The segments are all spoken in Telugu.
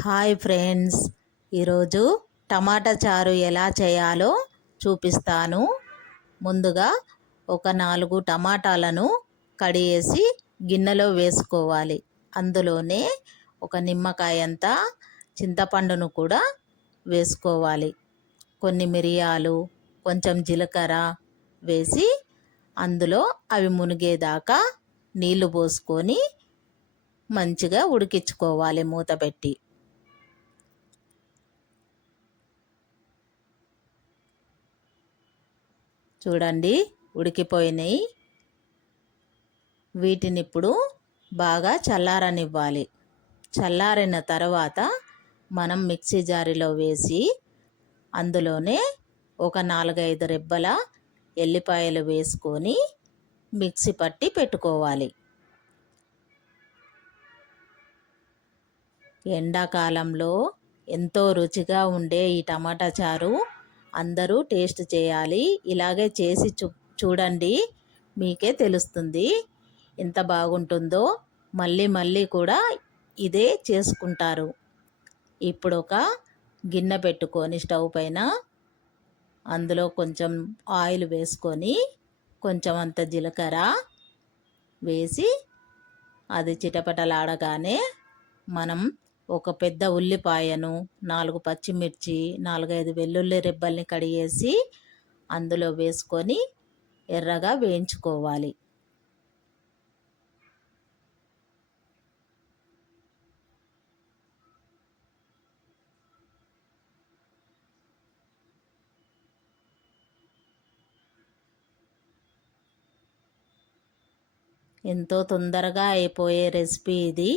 హాయ్ ఫ్రెండ్స్, ఈరోజు టమాటా చారు ఎలా చేయాలో చూపిస్తాను. ముందుగా ఒక 4 టమాటాలను కడిగేసి గిన్నెలో వేసుకోవాలి. అందులోనే ఒక నిమ్మకాయంత చింతపండును కూడా వేసుకోవాలి. కొన్ని మిరియాలు, కొంచెం జీలకర్ర వేసి అందులో అవి మునిగేదాకా నీళ్లు పోసుకొని మంచిగా ఉడికించుకోవాలి మూత పెట్టి. చూడండి, ఉడికిపోయినాయి. వీటిని ఇప్పుడు బాగా చల్లారనివ్వాలి. చల్లారిన తర్వాత మనం మిక్సీ జారీలో వేసి అందులోనే ఒక 4-5 రెబ్బల ఎల్లిపాయలు వేసుకొని మిక్సీ పట్టి పెట్టుకోవాలి. ఎండాకాలంలో ఎంతో రుచిగా ఉండే ఈ టమాటా చారు అందరూ టేస్ట్ చేయాలి. ఇలాగే చేసి చూడండి, మీకే తెలుస్తుంది ఎంత బాగుంటుందో. మళ్ళీ మళ్ళీ కూడా ఇదే చేసుకుంటారు. ఇప్పుడు ఒక గిన్నె పెట్టుకొని స్టవ్ పైన అందులో కొంచెం ఆయిల్ వేసుకొని కొంచెం అంత జీలకర్ర వేసి అది చిటపటలాడగానే మనం ఒక పెద్ద ఉల్లిపాయను, 4 పచ్చిమిర్చి, 4-5 వెల్లుల్లి రెబ్బల్ని కడిగేసి అందులో వేసుకొని ఎర్రగా వేయించుకోవాలి. ఎంతో తొందరగా అయిపోయే రెసిపీ ఇది.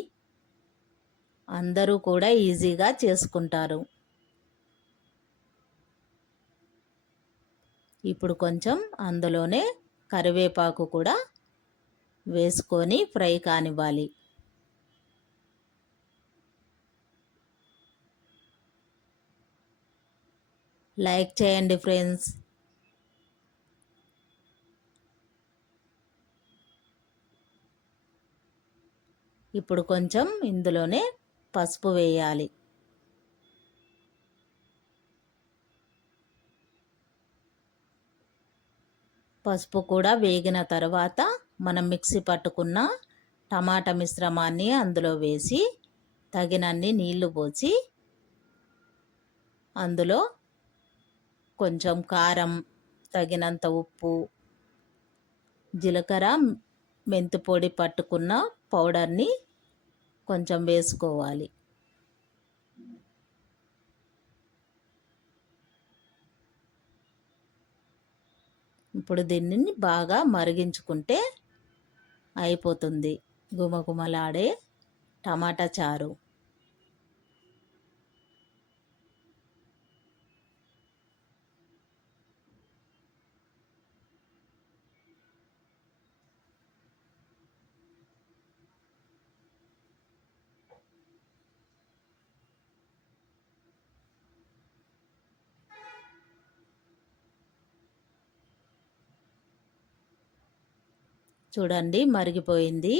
అందరూ కూడా ఈజీగా చేసుకుంటారు. ఇప్పుడు కొంచెం అందులోనే కరివేపాకు కూడా వేసుకొని ఫ్రై కానివ్వాలి. లైక్ చేయండి ఫ్రెండ్స్. ఇప్పుడు కొంచెం ఇందులోనే పసుపు వేయాలి. పసుపు కూడా వేగిన తర్వాత మనం మిక్సీ పట్టుకున్న టమాటా మిశ్రమాన్ని అందులో వేసి తగినన్ని నీళ్లు పోసి అందులో కొంచెం కారం, తగినంత ఉప్పు, జీలకర్ర, మెంతి పొడి పట్టుకున్న పౌడర్ని కొంచెం వేసుకోవాలి. ఇప్పుడు దీనిని బాగా మరిగించుకుంటే అయిపోతుంది గుమగుమలాడే టమాటా చారు. చూడండి, మరిగిపోయింది.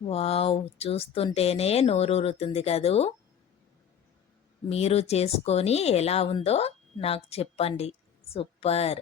వావ్, చూస్తుంటేనే నోరూరుతుంది కదూ. మీరు చేసుకొని ఎలా ఉందో నాకు చెప్పండి. సూపర్.